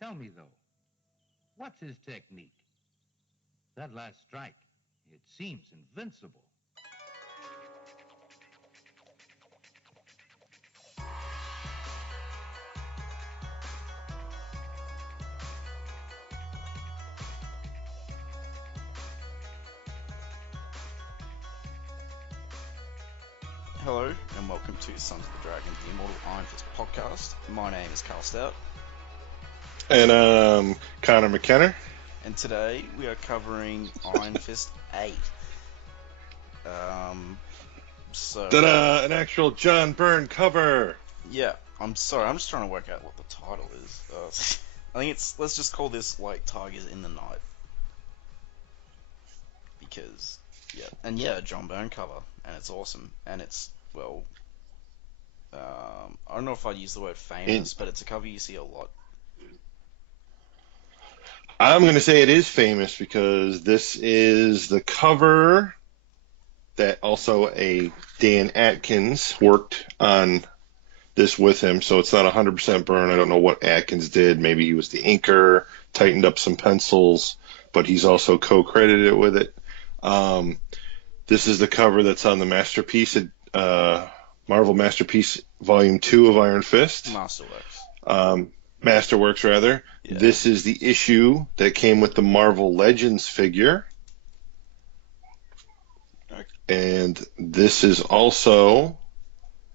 Tell me, though, what's his technique? That last strike, it seems invincible. Hello and welcome to Sons of the Dragon, the Immortal Iron Fist podcast. My name is Karl Stout, And Connor McKenna. and today we are covering Iron Fist 8. Ta-da! An actual John Byrne cover. Yeah, I'm sorry, I'm just trying to work out what the title is. I think let's just call this like Tigers in the Night. Because, John Byrne cover, and it's awesome, and it's, well, I don't know if I'd use the word famous, but it's a cover you see a lot. I'm going to say it is famous because this is the cover that also a Dan Atkins worked on this with him, so it's not 100% Byrne. I don't know what Atkins did. Maybe he was the inker, tightened up some pencils, but he's also co-credited with it. This is the cover that's on the Masterpiece, Marvel Masterpiece Volume 2 of Iron Fist. Masterworks, rather. Yeah. This is the issue that came with the Marvel Legends figure. And this is also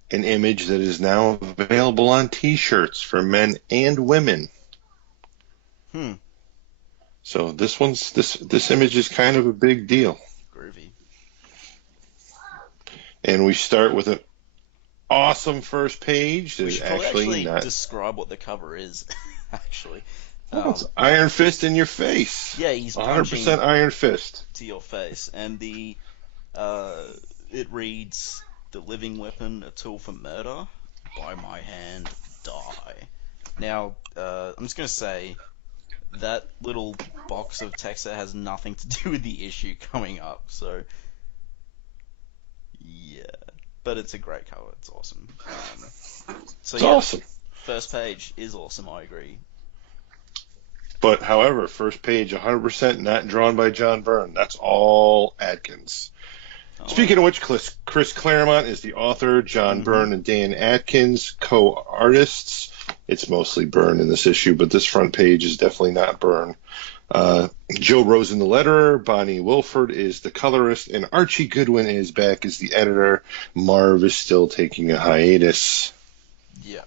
an image that is now available on T-shirts for men and women. So this image is kind of a big deal. Groovy. And we start with an awesome first page. We should probably describe what the cover is, actually. It's Iron Fist in your face. Yeah, he's 100% Iron Fist to your face, and it reads, "The living weapon, a tool for murder. By my hand, die." Now, I'm just gonna say that little box of text that has nothing to do with the issue coming up. So, yeah, but it's a great cover. It's awesome. Awesome. First page is awesome. I agree. But however, first page 100% not drawn by John Byrne. That's all Atkins. Speaking of which, Chris Claremont is the author, John Byrne and Dan Atkins, co-artists. It's mostly Byrne in this issue, but this front page is definitely not Byrne. Joe Rosen, the letterer, Bonnie Wilford is the colorist, and Archie Goodwin is back as the editor. Marv is still taking a hiatus. Yeah.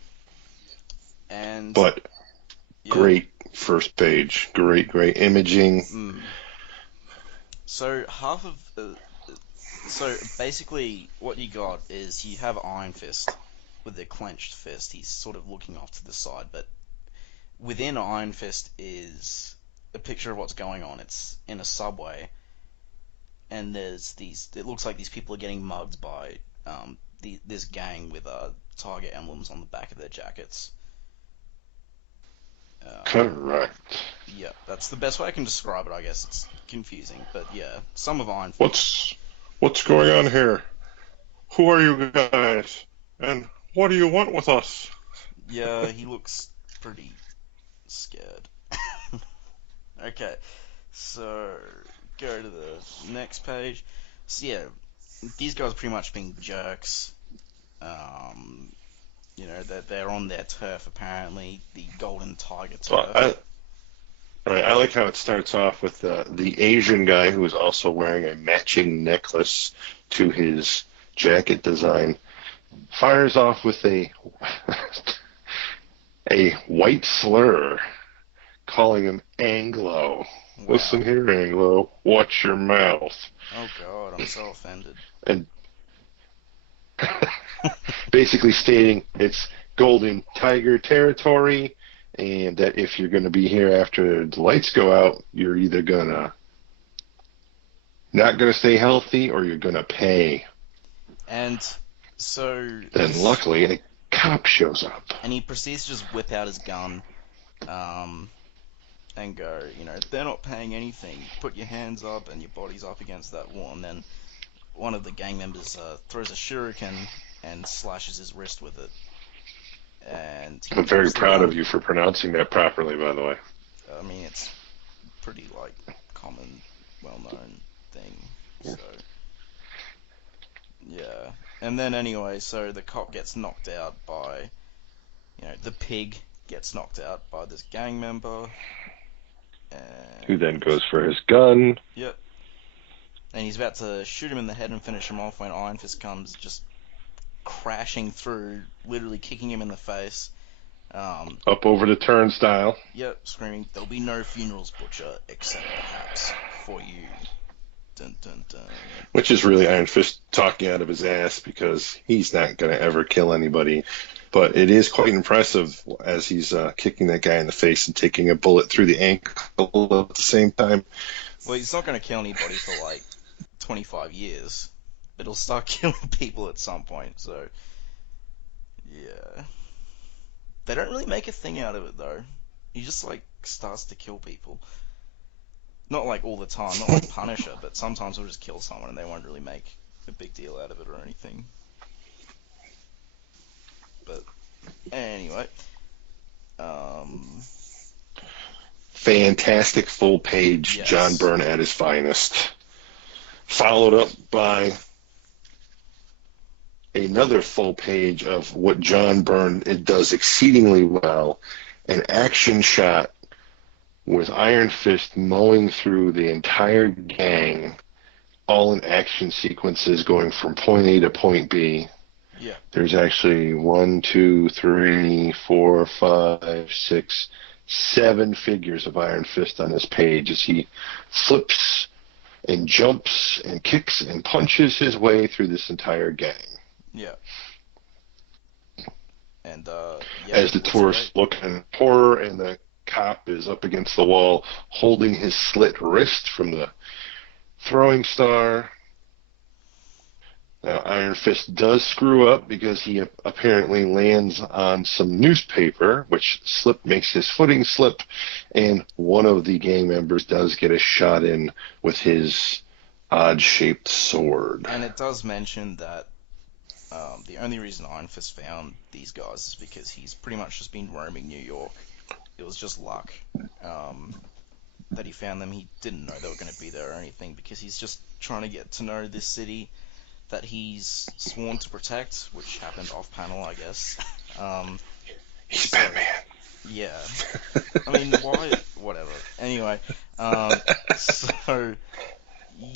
Great first page. Great imaging. So so basically what you got is you have Iron Fist with the clenched fist. He's sort of looking off to the side, but within Iron Fist is a picture of what's going on. It's in a subway, and it looks like these people are getting mugged by this gang with tiger emblems on the back of their jackets. Correct. Yeah, that's the best way I can describe it. I guess it's confusing, but yeah, some of Iron Fist. What's going on here? Who are you guys? And what do you want with us? Yeah, he looks pretty scared. Okay, so go to the next page. So yeah, these guys are pretty much being jerks. They're on their turf apparently, the Golden Tiger turf. I like how it starts off with the Asian guy who is also wearing a matching necklace to his jacket design. Fires off with a white slur, calling him Anglo. Wow. Listen here, Anglo. Watch your mouth. Oh God, I'm so offended. And basically stating it's Golden Tiger territory, and that if you're going to be here after the lights go out, you're either not going to stay healthy or you're going to pay. And so then luckily a cop shows up. And he proceeds to just whip out his gun and go, they're not paying anything. Put your hands up and your body's up against that wall. And then one of the gang members throws a shuriken and slashes his wrist with it. and he I'm very pulls the proud gun. of you for pronouncing that properly, by the way. I mean, it's pretty, like, common, well-known thing, so, yeah. And then anyway, so the cop gets knocked out by, the pig gets knocked out by this gang member, and... Who then goes for his gun. Yep. And he's about to shoot him in the head and finish him off when Iron Fist comes just crashing through, literally kicking him in the face. Up over the turnstile. Yep, screaming, "There'll be no funerals, Butcher, except perhaps for you." Dun, dun, dun. Which is really Iron Fist talking out of his ass, because he's not going to ever kill anybody. But it is quite impressive as he's kicking that guy in the face and taking a bullet through the ankle at the same time. Well, he's not going to kill anybody for like 25 years. But he'll start killing people at some point, so... Yeah. They don't really make a thing out of it, though. He just, like, starts to kill people. Not, like, all the time, not like Punisher, but sometimes he'll just kill someone and they won't really make a big deal out of it or anything. But, anyway. Fantastic full page, Yes. John Byrne at his finest. Followed up by another full page of what John Byrne does exceedingly well, an action shot with Iron Fist mowing through the entire gang, all in action sequences going from point A to point B. Yeah. There's actually 1, 2, 3, 4, 5, 6, 7 figures of Iron Fist on this page as he flips and jumps and kicks and punches his way through this entire gang. Yeah. And, as the tourists look in horror and the cop is up against the wall holding his slit wrist from the throwing star. Now, Iron Fist does screw up because he apparently lands on some newspaper, which makes his footing slip, and one of the gang members does get a shot in with his odd-shaped sword. And it does mention that the only reason Iron Fist found these guys is because he's pretty much just been roaming New York. It was just luck that he found them. He didn't know they were going to be there or anything, because he's just trying to get to know this city that he's sworn to protect, which happened off-panel, I guess. He's Batman. Yeah. I mean, why? Whatever. Anyway, so,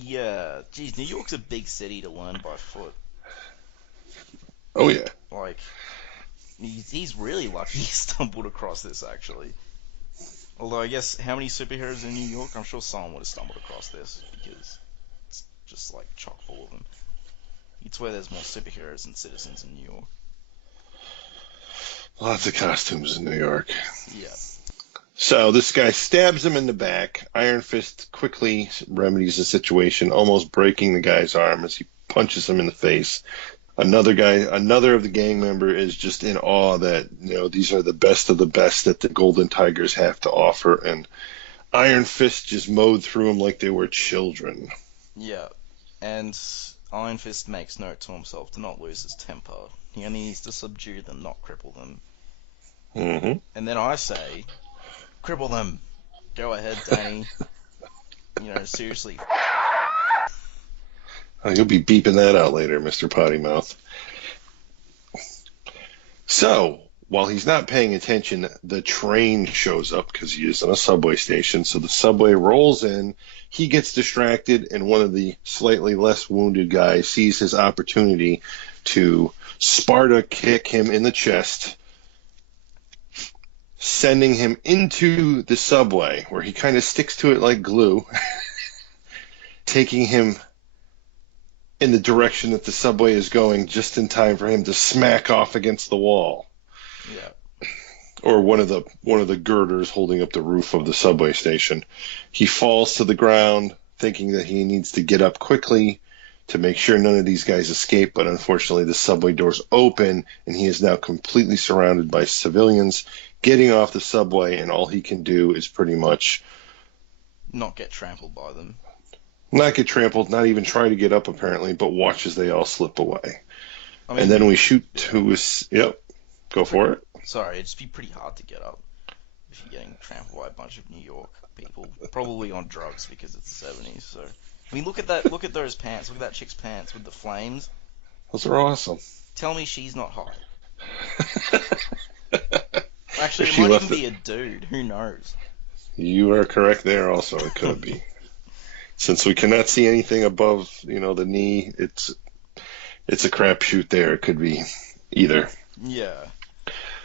yeah. Geez, New York's a big city to learn by foot. Oh, yeah. Like, he's really lucky he stumbled across this, actually. Although, I guess, how many superheroes in New York? I'm sure someone would have stumbled across this, because it's just, like, chock full of them. You'd swear there's more superheroes than citizens in New York. Lots of costumes in New York. Yeah. So this guy stabs him in the back. Iron Fist quickly remedies the situation, almost breaking the guy's arm as he punches him in the face. Another of the gang member is just in awe that, these are the best of the best that the Golden Tigers have to offer, and Iron Fist just mowed through them like they were children. Yeah, and Iron Fist makes note to himself to not lose his temper. He only needs to subdue them, not cripple them. Mm-hmm. And then I say, cripple them. Go ahead, Danny. Seriously. You'll be beeping that out later, Mr. Potty Mouth. So, while he's not paying attention, the train shows up because he is on a subway station. So the subway rolls in, he gets distracted, and one of the slightly less wounded guys sees his opportunity to Sparta kick him in the chest, sending him into the subway, where he kind of sticks to it like glue, taking him in the direction that the subway is going just in time for him to smack off against the wall. Yeah. Or one of the girders holding up the roof of the subway station. He falls to the ground, thinking that he needs to get up quickly to make sure none of these guys escape, but unfortunately the subway doors open, and he is now completely surrounded by civilians getting off the subway, and all he can do is pretty much not get trampled by them. Not get trampled, not even try to get up, apparently, but watch as they all slip away. I mean, and then we shoot to his... Yep. Go for it. Sorry, it'd just be pretty hard to get up if you're getting trampled by a bunch of New York people, probably on drugs because it's the 70s. So, I mean, look at that. Look at those pants. Look at that chick's pants with the flames. Those are awesome. Tell me she's not hot. Actually, If it she might left even be a dude. Who knows? You are correct there. Also, it could be. Since we cannot see anything above, the knee, it's a crapshoot there. It could be either. Yeah.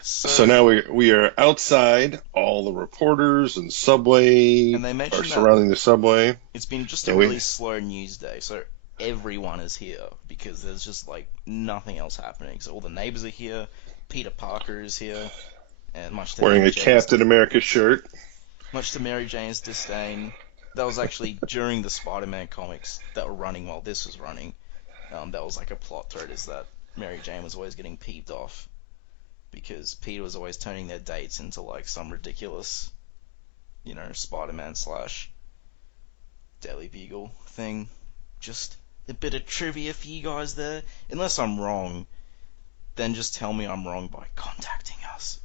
So now we are outside. All the reporters and subway And they mentioned are surrounding the subway. It's been just a really slow news day, so everyone is here because there's just like nothing else happening. So all the neighbors are here. Peter Parker is here, and much to Wearing Mary a Captain America shirt. Much to Mary Jane's disdain. That was actually during the Spider-Man comics that were running while this was running. That was like a plot thread, is that Mary Jane was always getting peeved off because Peter was always turning their dates into like some ridiculous, Spider-Man / Daily Bugle thing. Just a bit of trivia for you guys there. Unless I'm wrong, then just tell me I'm wrong by contacting us.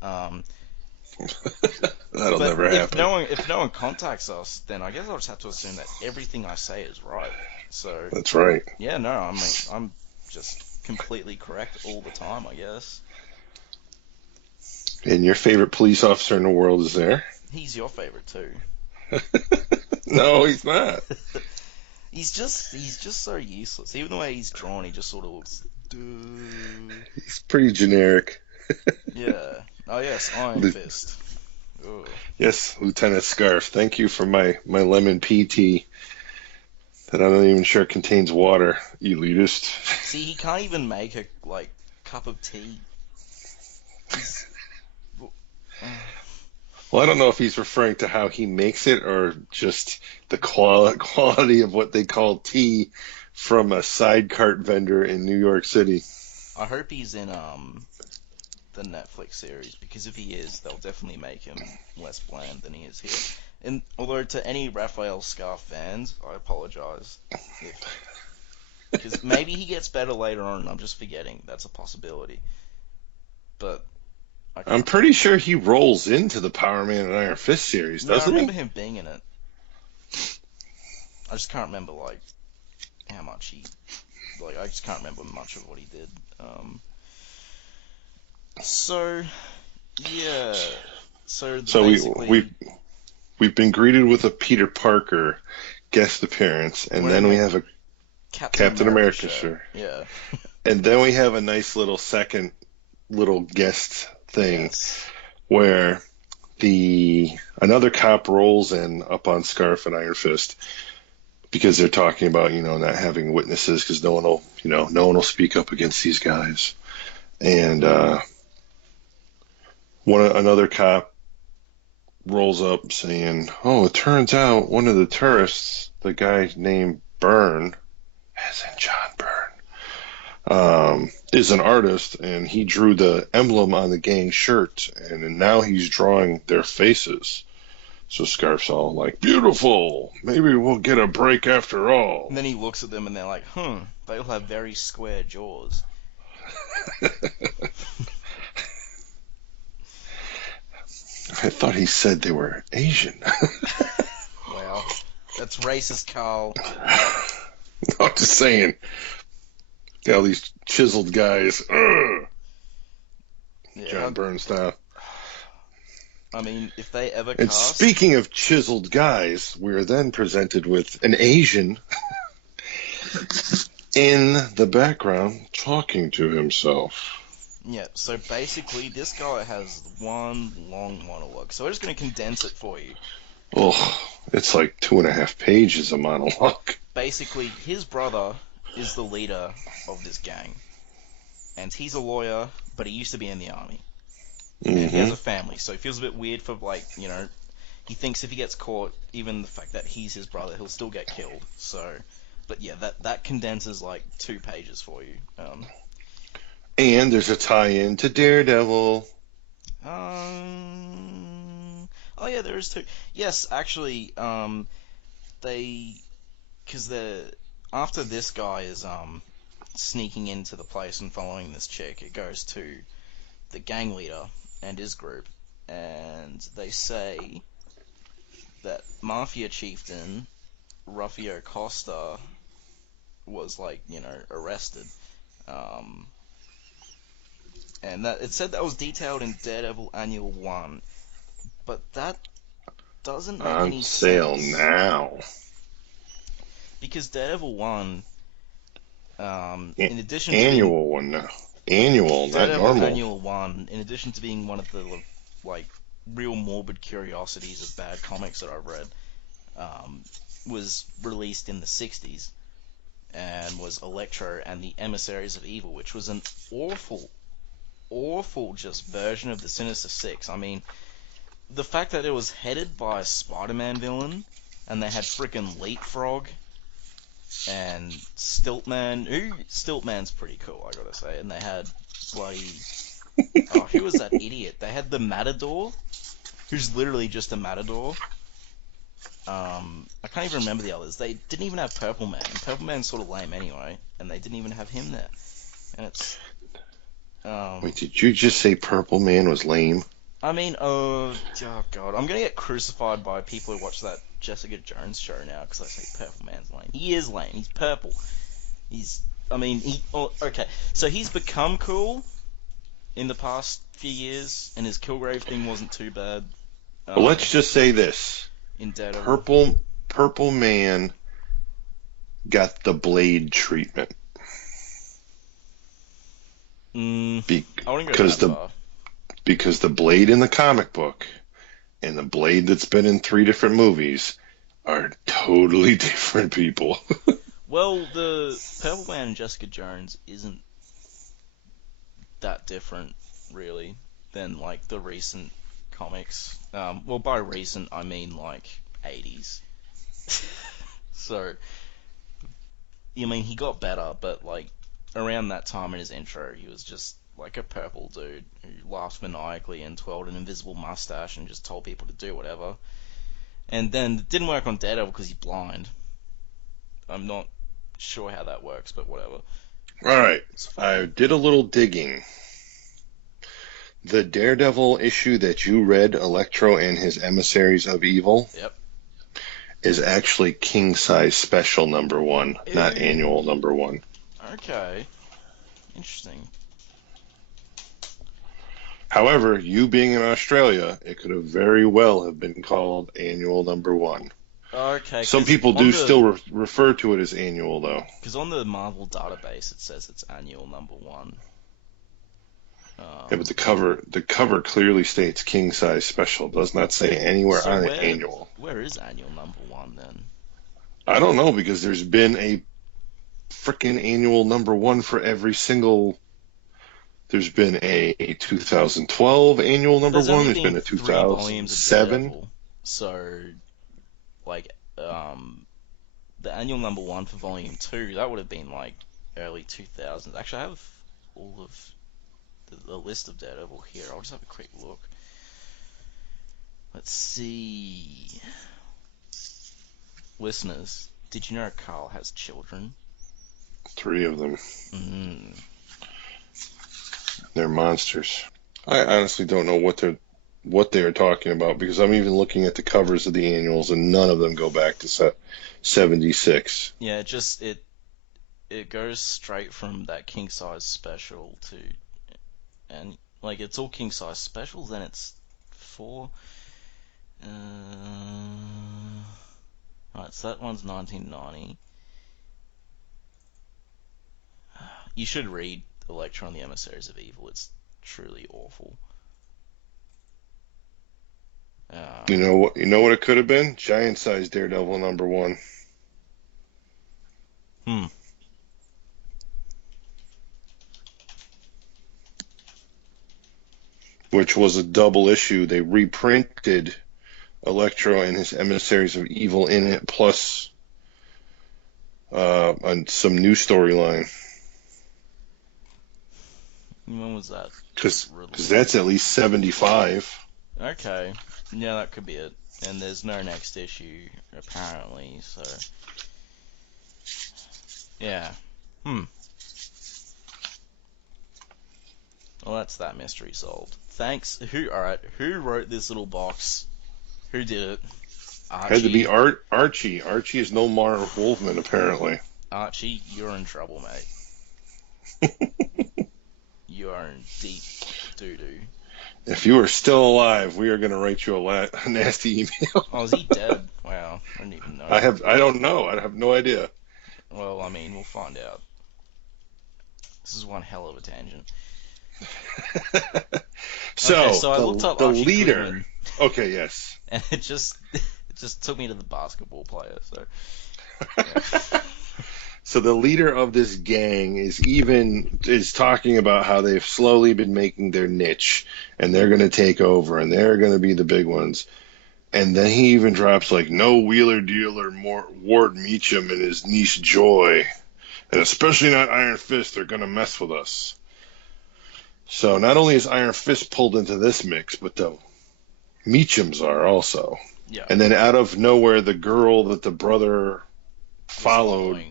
That'll never happen. If no one contacts us, then I guess I'll just have to assume that everything I say is right. So that's right. Yeah, no, I'm just completely correct all the time, I guess. And your favorite police officer in the world is there? He's your favorite too. No, he's not. He's just so useless. Even the way he's drawn, he just sort of looks. He's pretty generic. Yeah. Oh yes, Iron Fist. Ugh. Yes, Lieutenant Scarf. Thank you for my lemon pea tea that I'm not even sure contains water, elitist. See, he can't even make a cup of tea. Well, I don't know if he's referring to how he makes it or just the quality of what they call tea from a side cart vendor in New York City. I hope he's in the Netflix series, because if he is, they'll definitely make him less bland than he is here. And although to any Raphael Scarf fans, I apologize. Because maybe he gets better later on and I'm just forgetting. That's a possibility. But I'm pretty sure he rolls into the Power Man and Iron Fist series, doesn't he? I remember him being in it. I just can't remember how much he I just can't remember much of what he did. So yeah. So we've been greeted with a Peter Parker guest appearance, and then we have a Captain America shirt. Yeah. And then we have a nice little second little guest thing where another cop rolls in up on Scarf and Iron Fist because they're talking about not having witnesses because no one will speak up against these guys, and another cop rolls up saying, "Oh, it turns out one of the tourists, the guy named Byrne, as in John Byrne, is an artist, and he drew the emblem on the gang shirt, and now he's drawing their faces." So Scarf's all like, "Beautiful! Maybe we'll get a break after all." And then he looks at them, and they're like, they all have very square jaws. I thought he said they were Asian. Well, that's racist, Karl. I'm just saying. All these chiseled guys. Yeah, John Byrne style. I mean, if they ever And speaking of chiseled guys, we're then presented with an Asian in the background talking to himself. Yeah, so basically this guy has one long monologue. So we're just going to condense it for you. Oh, it's like 2.5 pages of monologue. Basically, his brother is the leader of this gang. And he's a lawyer, but he used to be in the army. Mm-hmm. And he has a family, so it feels a bit weird for, he thinks if he gets caught, even the fact that he's his brother, he'll still get killed. So, but yeah, that condenses 2 pages for you. And there's a tie-in to Daredevil. Oh yeah, there is too. Yes, actually, after this guy is sneaking into the place and following this chick, it goes to the gang leader and his group, and they say that Mafia chieftain Rufio Costa was, like, arrested. And that it said that was detailed in Daredevil Annual 1, but that doesn't make On any sale sense. now. Because Daredevil 1, in addition to Annual one now. Annual, not Daredevil normal. Annual 1, in addition to being one of the, like, real morbid curiosities of bad comics that I've read, was released in the 60s, and was Electro and the Emissaries of Evil, which was an awful just version of the Sinister Six. I mean, the fact that it was headed by a Spider-Man villain, and they had frickin' Leapfrog, and Stiltman. Stiltman's pretty cool, I gotta say. And they had bloody... Oh, who was that idiot? They had the Matador, who's literally just a Matador. I can't even remember the others. They didn't even have Purple Man. Purple Man's sort of lame anyway, and they didn't even have him there. And it's... Wait, did you just say Purple Man was lame? I mean, oh god, I'm gonna get crucified by people who watch that Jessica Jones show now because I say Purple Man's lame. He is lame. He's purple. Okay, so he's become cool in the past few years, and his Kilgrave thing wasn't too bad. Well, let's just say this: in Daredevil, Purple Man got the Blade treatment. I wouldn't go that far. Because the Blade in the comic book and the Blade that's been in 3 different movies are totally different people. Well, the Purple Man and Jessica Jones isn't that different, really, than, like, the recent comics. Well, by recent, I mean, like, 80s. So, I mean, he got better, but, like, around that time in his intro, he was just like a purple dude who laughed maniacally and twirled an invisible mustache and just told people to do whatever. And then it didn't work on Daredevil because he's blind. I'm not sure how that works, but whatever. Alright, I did a little digging. The Daredevil issue that you read, Electro and his Emissaries of Evil, Yep, is actually King Size Special #1, not Annual #1. Okay. Interesting. However, you being in Australia, it could have very well have been called Annual #1. Okay. Some people do still refer to it as Annual, though. Because on the Marvel database, it says it's Annual #1. Yeah, but the cover clearly states King Size Special. It does not say anywhere on it Annual. Where is Annual #1 then? I don't know, because there's been a frickin' Annual #1 for every single... There's been a 2012 Annual #1. There's been a 2007. So, like, the Annual #1 for Volume 2, that would have been, like, early 2000s. Actually, I have all of the list of Daredevil here. I'll just have a quick look. Let's see. Listeners, did you know Karl has children? 3 of them. Mm. They're monsters. I honestly don't know what they're talking about, because I'm even looking at the covers of the annuals and none of them go back to 76. Yeah, it goes straight from that king size special to, and like it's all king size specials, then it's 4. Right, so that one's 1990. You should read Electro and the Emissaries of Evil. It's truly awful. You know what it could have been? Giant size Daredevil #1. Which was a double issue. They reprinted Electro and his Emissaries of Evil in it, plus on some new storyline. When was that? Because that's at least 75. Okay, yeah, that could be it. And there's no next issue, apparently, so... Yeah. Well, that's that mystery solved. Thanks. Alright, who wrote this little box? Who did it? Archie. Had to be Archie. Archie is no Marv Wolfman, apparently. Archie, you're in trouble, mate. You are in deep doo-doo. If you are still alive, we are going to write you a nasty email. Oh, is he dead? Wow, I didn't even know. I don't know. I have no idea. Well, I mean, we'll find out. This is one hell of a tangent. So I looked up the Archie leader. Goodwin, Okay, yes. and it just took me to the basketball player. So. Yeah. So the leader of this gang is talking about how they've slowly been making their niche, and they're going to take over, and they're going to be the big ones. And then he even drops like, no wheeler dealer Ward Meacham and his niece Joy, and especially not Iron Fist. They're going to mess with us. So not only is Iron Fist pulled into this mix, but the Meachams are also. Yeah. And then out of nowhere, the girl that the brother followed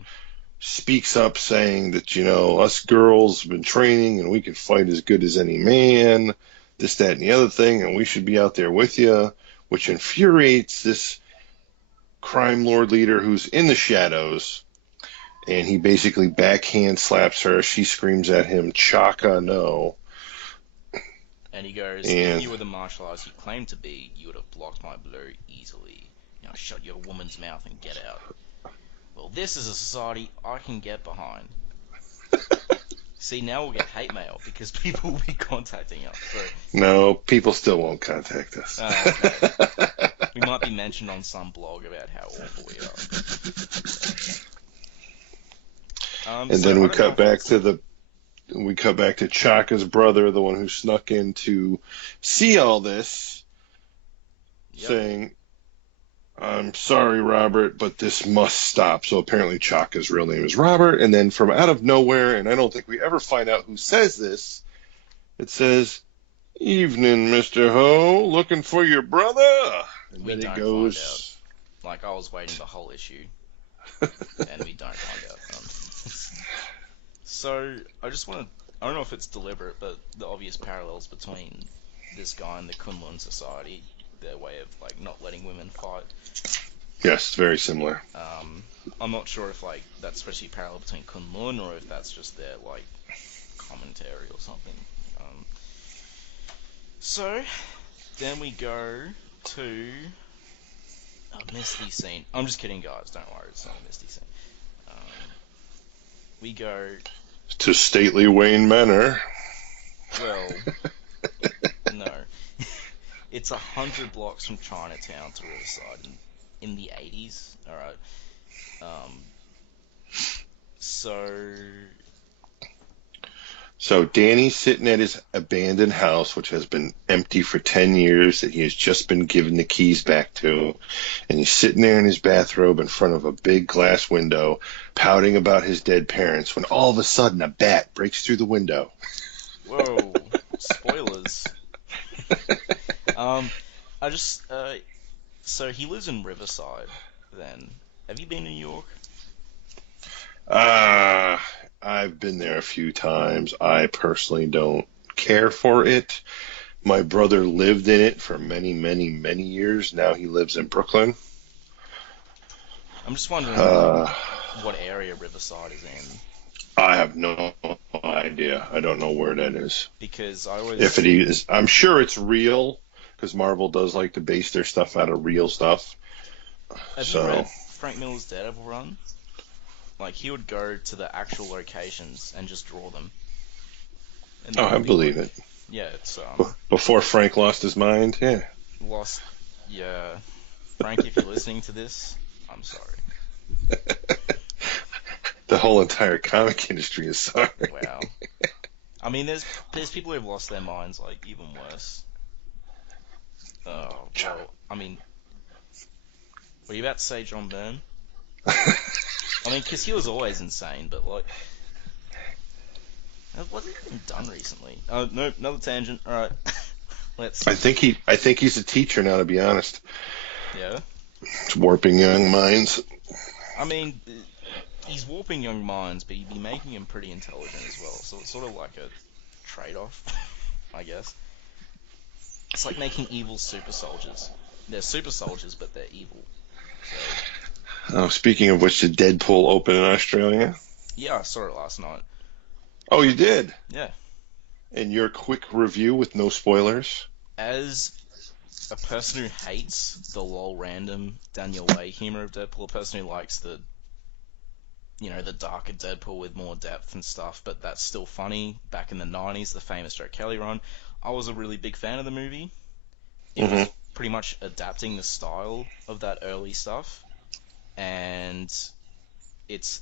speaks up saying that, us girls have been training and we can fight as good as any man, this, that, and the other thing, and we should be out there with you, which infuriates this crime lord leader who's in the shadows, and he basically backhand slaps her. She screams at him, Chaka, no. And he goes, if you were the martial artist you claimed to be, you would have blocked my blow easily. Now shut your woman's mouth and get out. Well, this is a society I can get behind. See, now we'll get hate mail because people will be contacting us. So. No, people still won't contact us. Okay. We might be mentioned on some blog about how awful we are. And then we cut back to Chaka's brother, the one who snuck in to see all this, saying, I'm sorry, Robert, but this must stop. So apparently Chaka's real name is Robert. And then from out of nowhere, and I don't think we ever find out who says this, it says, evening, Mr. Ho, looking for your brother? And we then don't it goes... find out. Like, I was waiting the whole issue. And we don't find out. So, I don't know if it's deliberate, but the obvious parallels between this guy and the Kunlun Society, their way of like not letting women fight. Yes, very similar. I'm not sure if like that's especially parallel between Kunlun or if that's just their like commentary or something. So then we go to a misty scene. I'm just kidding, guys. Don't worry, it's not a misty scene. We go to stately Wayne Manor. Well, no. It's 100 blocks from Chinatown to Riverside in the 80s. Alright. So Danny's sitting at his abandoned house, which has been empty for 10 years, that he has just been given the keys back to. And he's sitting there in his bathrobe in front of a big glass window, pouting about his dead parents, when all of a sudden a bat breaks through the window. Whoa. Spoilers. So he lives in Riverside, then. Have you been to New York? I've been there a few times. I personally don't care for it. My brother lived in it for many, many, many years. Now he lives in Brooklyn. I'm just wondering what area Riverside is in. I have no idea. I don't know where that is. Because I always... If it is, I'm sure it's real, because Marvel does like to base their stuff out of real stuff. Have you read Frank Miller's Daredevil run? Like, he would go to the actual locations and just draw them. And I believe it. Yeah, it's... Before Frank lost his mind, yeah. Yeah. Frank, if you're listening to this, I'm sorry. The whole entire comic industry is sorry. Wow. I mean, there's people who've lost their minds, like, even worse. Oh, well, I mean... Were you about to say John Byrne? I mean, because he was always insane, but, like... What's he been done recently? Oh, no, another tangent. Alright. Let's... I think he's a teacher now, to be honest. Yeah? It's warping young minds. I mean, he's warping young minds, but he'd be making them pretty intelligent as well, so it's sort of like a trade-off, I guess. It's like making evil super soldiers. They're super soldiers, but they're evil. So, Oh, speaking of which, did Deadpool open in Australia? yeah, I saw it last night. Oh, you did? Yeah. And your quick review with no spoilers? As a person who hates the lol random Daniel Way humor of Deadpool, a person who likes the darker Deadpool with more depth and stuff, but that's still funny. Back in the 90s, the famous Joe Kelly run, I was a really big fan of the movie. It was pretty much adapting the style of that early stuff, and it's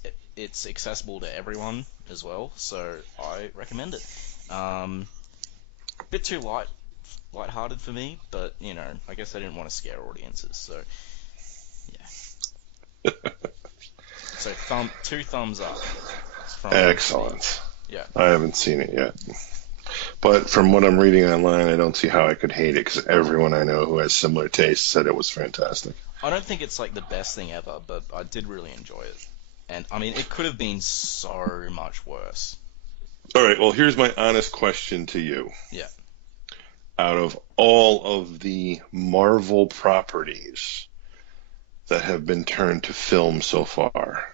accessible to everyone as well, so I recommend it. A bit too lighthearted for me, but I guess I didn't want to scare audiences, so yeah. So two thumbs up. Excellent. Yeah. I haven't seen it yet. But from what I'm reading online, I don't see how I could hate it, because everyone I know who has similar tastes said it was fantastic. I don't think it's like the best thing ever, but I did really enjoy it. And I mean, it could have been so much worse. All right, well, here's my honest question to you. Yeah. Out of all of the Marvel properties that have been turned to film so far,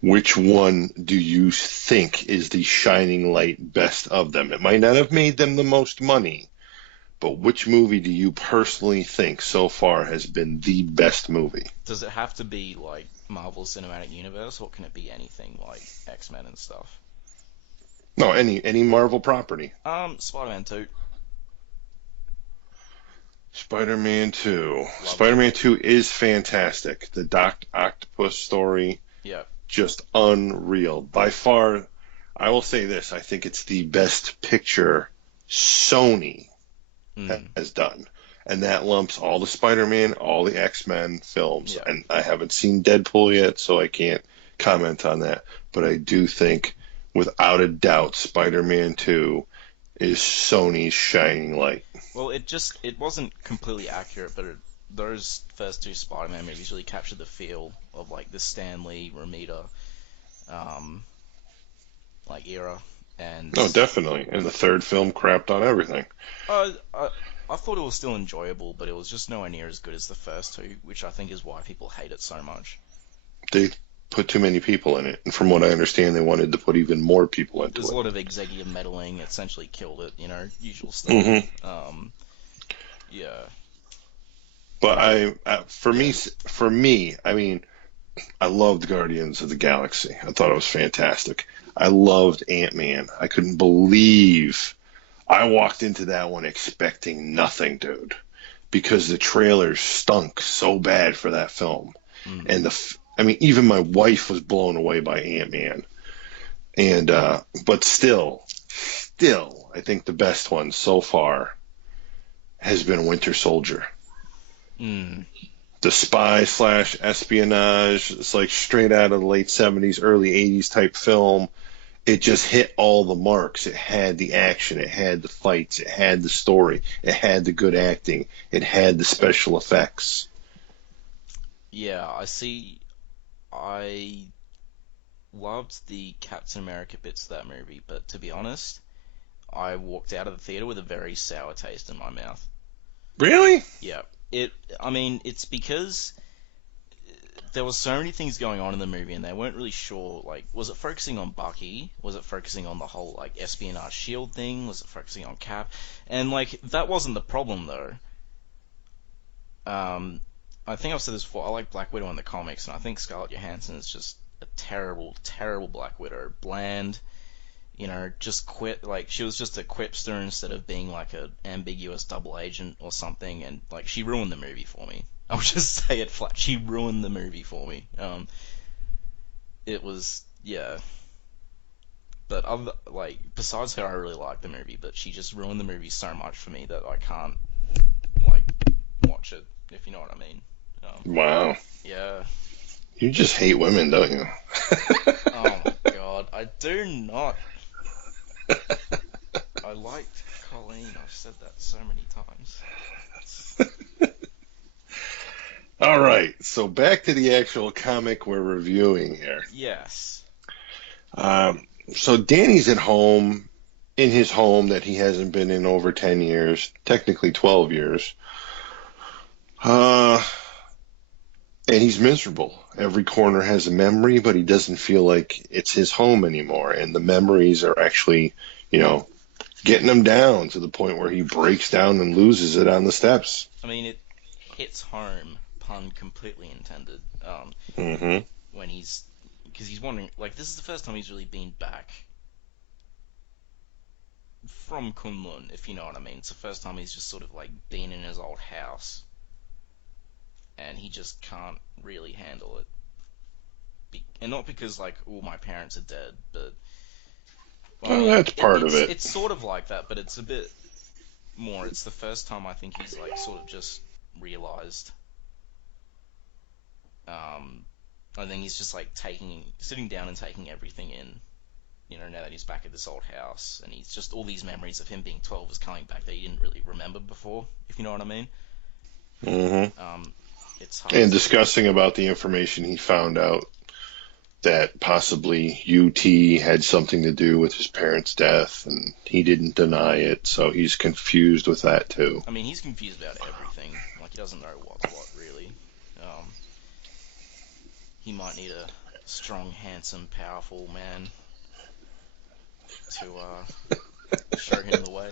which one do you think is the shining light best of them? It might not have made them the most money, but which movie do you personally think so far has been the best movie? Does it have to be like Marvel Cinematic Universe, or can it be anything like X-Men and stuff? No, any Marvel property. Spider-Man 2. Spider-Man 2. Love Spider-Man 2 is fantastic. The Doc Octopus story, Yeah. just unreal. By far, I will say this, I think it's the best picture Sony has done. And that lumps all the Spider-Man, all the X-Men films. Yeah. And I haven't seen Deadpool yet, so I can't comment on that. But I do think, without a doubt, Spider-Man 2 is Sony's shining light. Well, it wasn't completely accurate, but those first two Spider-Man movies really captured the feel of like the Stan Lee, Romita, like era. And No, definitely. And the third film crapped on everything. I thought it was still enjoyable, but it was just nowhere near as good as the first two, which I think is why people hate it so much. They put too many people in it, and from what I understand, they wanted to put even more people into There's it. a lot of executive meddling, essentially killed it, usual stuff. Yeah. But for me, I mean, I loved Guardians of the Galaxy. I thought it was fantastic. I loved Ant-Man. I couldn't believe I walked into that one expecting nothing, dude, because the trailers stunk so bad for that film. And I mean, even my wife was blown away by Ant-Man. And but still, I think the best one so far has been Winter Soldier. The spy / espionage, it's like straight out of the late 70s, early 80s type film. It just hit all the marks. It had the action, it had the fights, it had the story, it had the good acting, it had the special effects. Yeah, I see. I loved the Captain America bits of that movie, but to be honest, I walked out of the theater with a very sour taste in my mouth. Really? Yeah. It's because there were so many things going on in the movie, and they weren't really sure, like, was it focusing on Bucky? Was it focusing on the whole, like, espionage shield thing? Was it focusing on Cap? And, like, that wasn't the problem, though. I think I've said this before, I like Black Widow in the comics, and I think Scarlett Johansson is just a terrible, terrible Black Widow. Bland, just she was just a quipster instead of being, like, an ambiguous double agent or something, and, like, she ruined the movie for me. I'll just say it flat. She ruined the movie for me. It was, yeah. But besides her, I really liked the movie, but she just ruined the movie so much for me that I can't, like, watch it, if you know what I mean. Wow. Yeah. You just hate women, don't you? Oh my god, I do not. I liked Colleen. I've said that so many times. All right, so back to the actual comic we're reviewing here. Yes. So Danny's at home, in his home that he hasn't been in over 10 years, technically 12 years. And he's miserable. Every corner has a memory, but he doesn't feel like it's his home anymore. And the memories are actually, getting him down to the point where he breaks down and loses it on the steps. I mean, it hits home, pun completely intended, when because he's wondering, like, this is the first time he's really been back from Kunlun, if you know what I mean. It's the first time he's just sort of, like, been in his old house, and he just can't really handle it. And not because, like, oh, my parents are dead, but... Well, that's part of it. It's sort of like that, but it's a bit more. It's the first time I think he's, like, sort of just realized. I think he's just, like, sitting down and taking everything in, now that he's back at this old house, and he's just, all these memories of him being 12 is coming back that he didn't really remember before, if you know what I mean. It's hard. And discussing about the information he found out that possibly UT had something to do with his parents' death, and he didn't deny it, so he's confused with that too. I mean, he's confused about everything. Like, he doesn't know what's what, really. He might need a strong, handsome, powerful man to show him the way.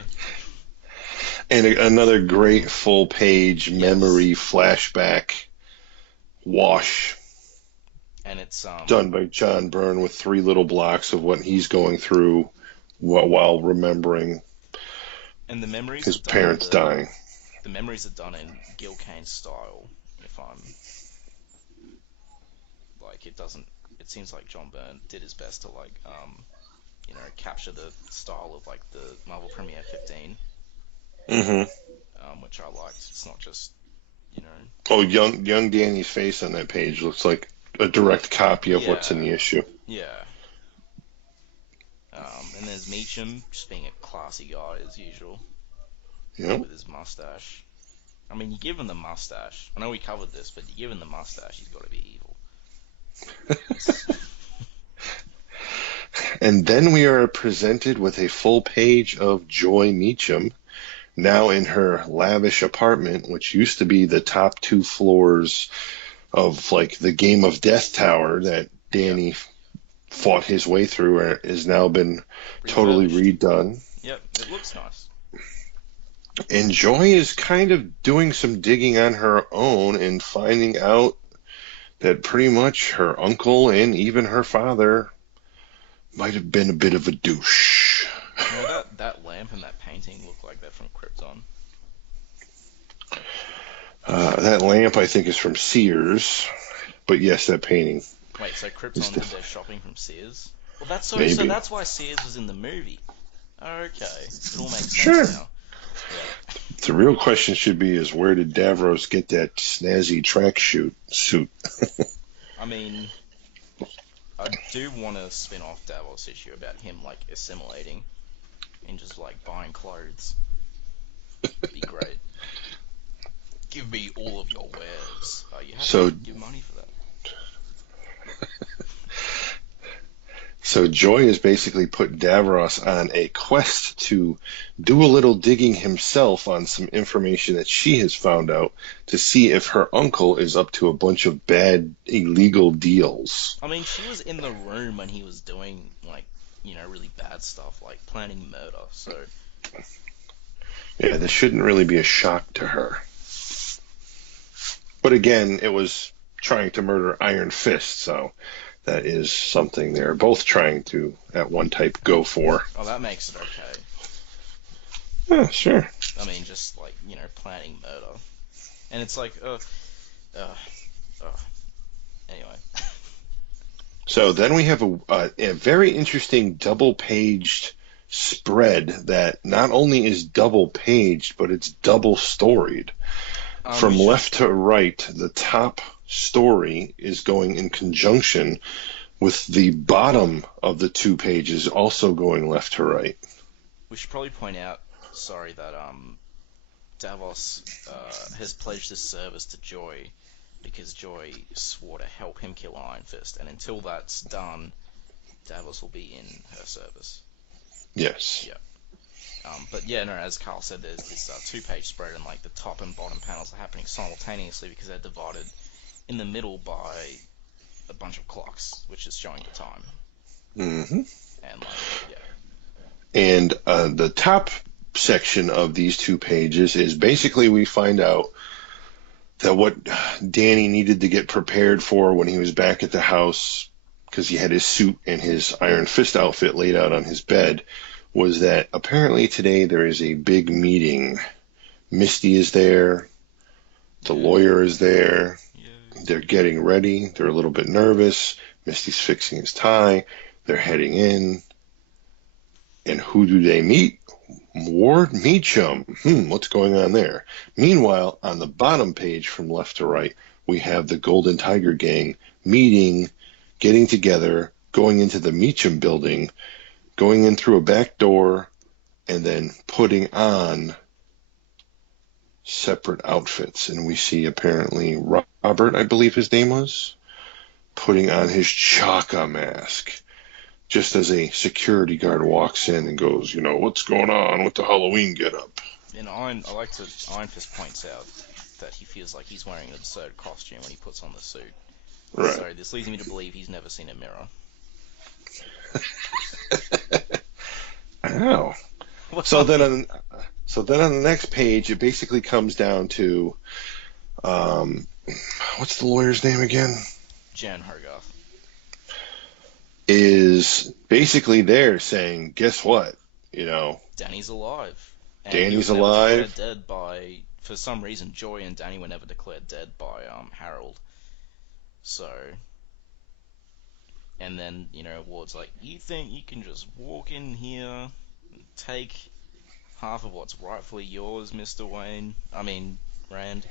And another great full-page memory flashback wash. And it's done by John Byrne with 3 little blocks of what he's going through while remembering and the memories his parents dying. The memories are done in Gil Kane's style. If I'm like, it seems like John Byrne did his best to, like, capture the style of, like, the Marvel Premiere 15. Which I liked. It's not just, Oh, young Danny's face on that page looks like a direct copy of what's in the issue. Yeah. And there's Meacham, just being a classy guy as usual. Yeah. With his mustache. I mean, you give him the mustache. I know we covered this, but you give him the mustache, he's got to be evil. And then we are presented with a full page of Joy Meacham, now in her lavish apartment, which used to be the top 2 floors of, like, the Game of Death Tower that Danny fought his way through, has now been totally redone. Yep, it looks nice. And Joy is kind of doing some digging on her own and finding out that pretty much her uncle and even her father might have been a bit of a douche. That lamp and that painting look like they're from Krypton. That lamp, I think, is from Sears. But yes, that painting. Wait, so Krypton did their shopping from Sears? Well, so that's why Sears was in the movie. Okay, it all makes sense now. Yeah. The real question should be is, where did Davros get that snazzy tracksuit suit? I mean, I do want to spin off Davos issue about him, like, assimilating and just, like, buying clothes. It'd be great. Give me all of your wares. You have to give money for that. So Joy has basically put Davros on a quest to do a little digging himself on some information that she has found out to see if her uncle is up to a bunch of bad, illegal deals. I mean, she was in the room when he was doing, like, really bad stuff, like planning murder, so... Yeah, this shouldn't really be a shock to her. But again, it was trying to murder Iron Fist, so... that is something they're both trying to, at one type, go for. Oh, that makes it okay. Yeah, sure. I mean, just, like, planning murder. And it's like, anyway. So then we have a very interesting double-paged spread that not only is double-paged, but it's double-storied. From left to right, the top story is going in conjunction with the bottom of the 2 pages also going left to right. We should probably point out, that Davos has pledged his service to Joy because Joy swore to help him kill Iron Fist, and until that's done, Davos will be in her service. Yes. Yeah. But yeah, no, as Carl said, there's this 2-page spread, and like the top and bottom panels are happening simultaneously because they're divided in the middle by a bunch of clocks, which is showing the time. Mm-hmm. And like, yeah. And the top section of these 2 pages is basically we find out that what Danny needed to get prepared for when he was back at the house, because he had his suit and his Iron Fist outfit laid out on his bed, was that apparently today there is a big meeting. Misty is there. The lawyer is there. They're getting ready. They're a little bit nervous. Misty's fixing his tie. They're heading in. And who do they meet? Ward Meacham. What's going on there? Meanwhile, on the bottom page from left to right, we have the Golden Tiger Gang meeting, getting together, going into the Meacham building, going in through a back door, and then putting on separate outfits. And we see apparently Robert, I believe his name was, putting on his Chaka mask. Just as a security guard walks in and goes, what's going on with the Halloween getup? And Iron Fist points out that he feels like he's wearing an absurd costume when he puts on the suit. Right. So this leads me to believe he's never seen a mirror. Ow. So then on the next page, it basically comes down to, what's the lawyer's name again? Jan Hogarth. Is basically there saying, guess what? Danny's alive. And Danny's he was never alive. declared dead by, for some reason, Joy and Danny were never declared dead by Harold. So, and then Ward's like, you think you can just walk in here and take half of what's rightfully yours, Mr. Wayne? I mean, Rand.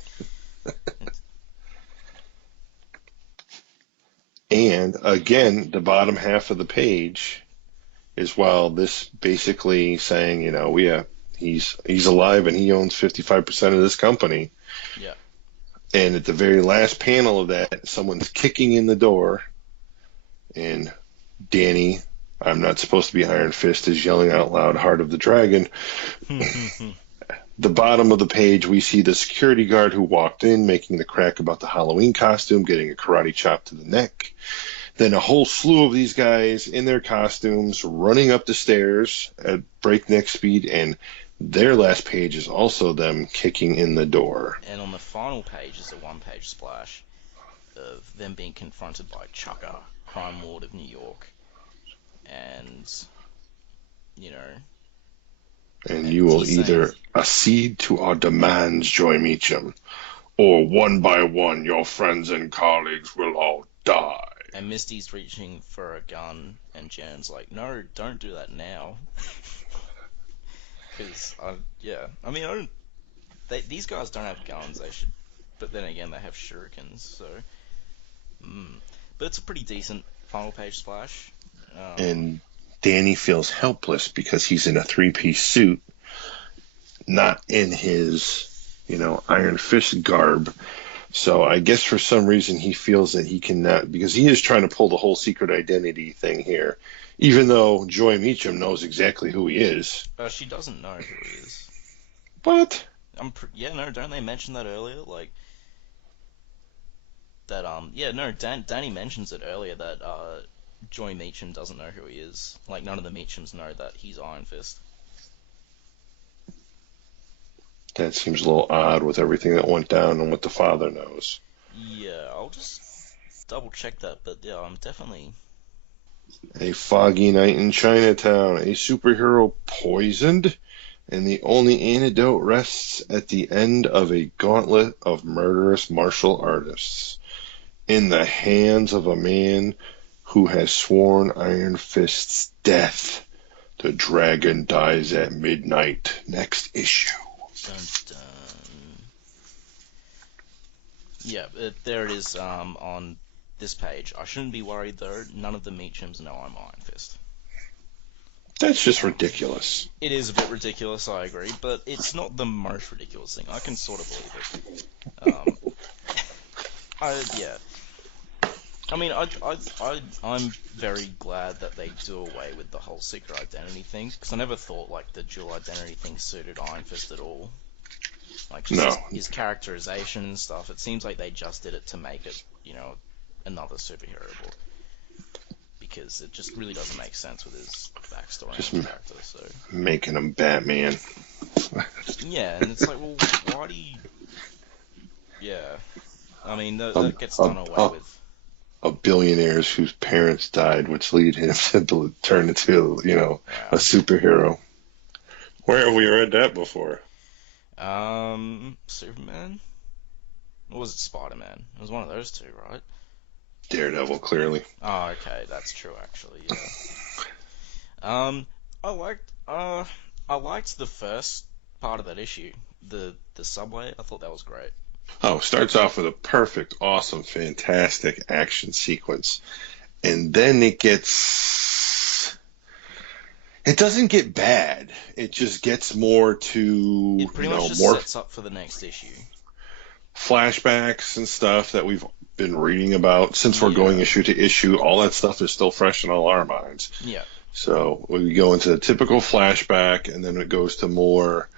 And again, the bottom half of the page is while this basically saying, he's alive and he owns 55% of this company. Yeah. And at the very last panel of that, someone's kicking in the door, and Danny, I'm not supposed to be Iron Fist, is yelling out loud, "Heart of the Dragon." The bottom of the page, we see the security guard who walked in, making the crack about the Halloween costume, getting a karate chop to the neck. Then a whole slew of these guys in their costumes running up the stairs at breakneck speed, and their last page is also them kicking in the door. And on the final page is a 1-page splash of them being confronted by Chaka, crime lord of New York. And, And you will either accede to our demands, Joy Meacham, or one by one your friends and colleagues will all die. And Misty's reaching for a gun, and Jan's like, no, don't do that now. Because, these guys don't have guns, they should, but then again, they have shurikens, so, But it's a pretty decent final page splash. And Danny feels helpless because he's in a 3-piece suit, not in his, Iron Fist garb. So I guess for some reason he feels that he cannot, because he is trying to pull the whole secret identity thing here, even though Joy Meacham knows exactly who he is. She doesn't know who he is. What? Don't they mention that earlier? Like, that, Danny mentions it earlier that, Joy Meacham doesn't know who he is. Like, none of the Meachams know that he's Iron Fist. That seems a little odd with everything that went down and what the father knows. Yeah, I'll just double check that, but yeah, I'm definitely... A foggy night in Chinatown, a superhero poisoned, and the only antidote rests at the end of a gauntlet of murderous martial artists, in the hands of a man who has sworn Iron Fist's death. The dragon dies at midnight. Next issue. Dun, dun. Yeah, there it is on this page. I shouldn't be worried, though. None of the Meachams know I'm Iron Fist. That's just ridiculous. It is a bit ridiculous, I agree, but it's not the most ridiculous thing. I can sort of believe it. Yeah. I mean, I'm very glad that they do away with the whole secret identity thing, because I never thought, like, the dual identity thing suited Iron Fist at all. Like, just No. his characterization and stuff, it seems like they just did it to make it, another superhero book. Because it just really doesn't make sense with his backstory Just and character, so... making him Batman. Yeah, and it's like, well, why do you... Yeah. I mean, that gets done away with. A billionaires whose parents died, which lead him to turn into, a superhero. Where have we read that before? Superman? Or was it Spider-Man? It was one of those two, right? Daredevil, clearly. Oh, okay, that's true, actually, yeah. I liked the first part of that issue, the subway. I thought that was great. Oh, starts off with a perfect, awesome, fantastic action sequence. And then it doesn't get bad. It just gets more to, It pretty much just more sets up for the next issue. flashbacks and stuff that we've been reading about since we're going issue to issue. All that stuff is still fresh in all our minds. Yeah. So we go into the typical flashback, and then it goes to more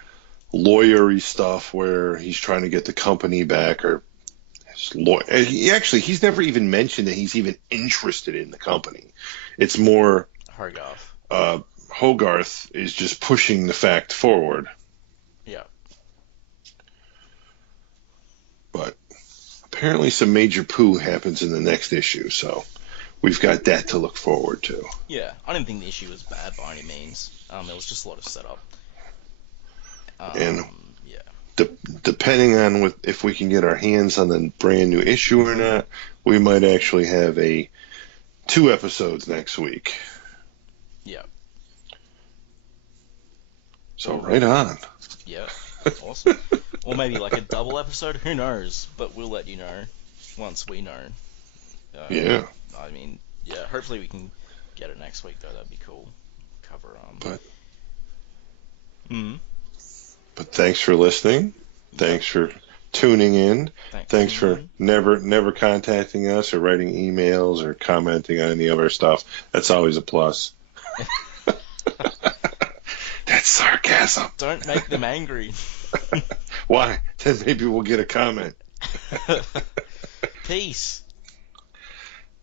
lawyery stuff where he's trying to get the company back, or he's never even mentioned that he's even interested in the company. It's more Hogarth is just pushing the fact forward. Yeah. But apparently some major poo happens in the next issue, so we've got that to look forward to. Yeah, I didn't think the issue was bad by any means. It was just a lot of setup. And depending on if we can get our hands on the brand new issue or not, we might actually have 2 episodes next week. Yeah. So right on. Yeah, awesome. Or maybe like a double episode, who knows? But we'll let you know once we know. Yeah. I mean, yeah, hopefully we can get it next week, though. That'd be cool. Cover, But thanks for listening. Thanks for tuning in. Thanks for never contacting us or writing emails or commenting on any of our stuff. That's always a plus. That's sarcasm. Don't make them angry. Why? Then maybe we'll get a comment. Peace.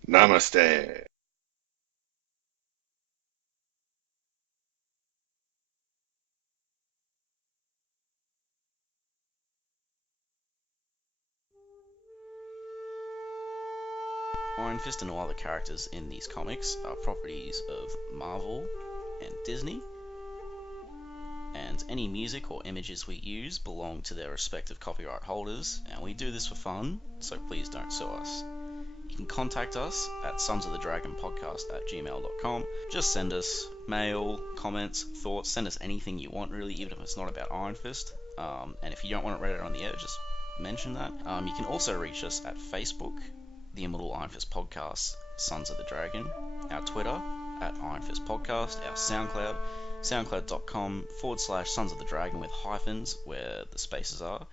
Namaste. Iron Fist and all other characters in these comics are properties of Marvel and Disney, and any music or images we use belong to their respective copyright holders, and we do this for fun, so please don't sue us. You can contact us at sonsofthedragonpodcast@gmail.com. Just send us mail, comments, thoughts, send us anything you want really, even if it's not about Iron Fist. And if you don't want it read out on the air, just mention that. You can also reach us at Facebook, the Immortal Iron Fist Podcast, Sons of the Dragon, our Twitter, at Iron Fist Podcast, our SoundCloud, soundcloud.com/Sons of the Dragon with hyphens where the spaces are,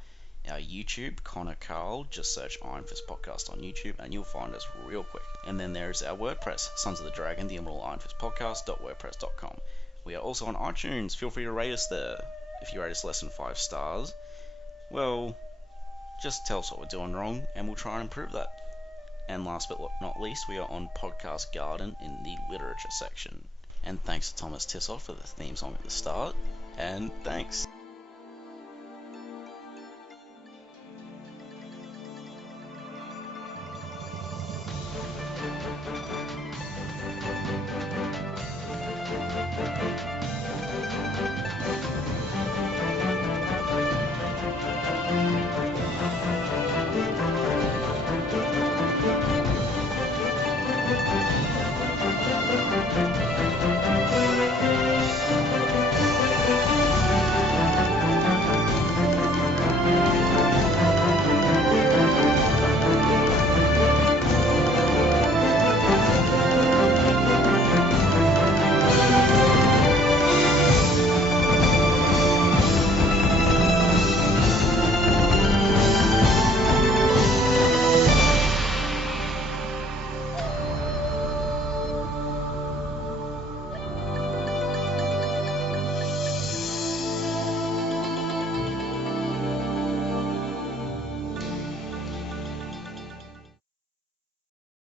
our YouTube, Connor Karl, just search Iron Fist Podcast on YouTube and you'll find us real quick. And then there's our WordPress, Sons of the Dragon, the Immortal Iron Fist Podcast.wordpress.com. We are also on iTunes, feel free to rate us there. If you rate us less than 5 stars, well, just tell us what we're doing wrong and we'll try and improve that. And last but not least, we are on Podcast Garden in the literature section. And thanks to Thomas Tissoff for the theme song at the start. And thanks.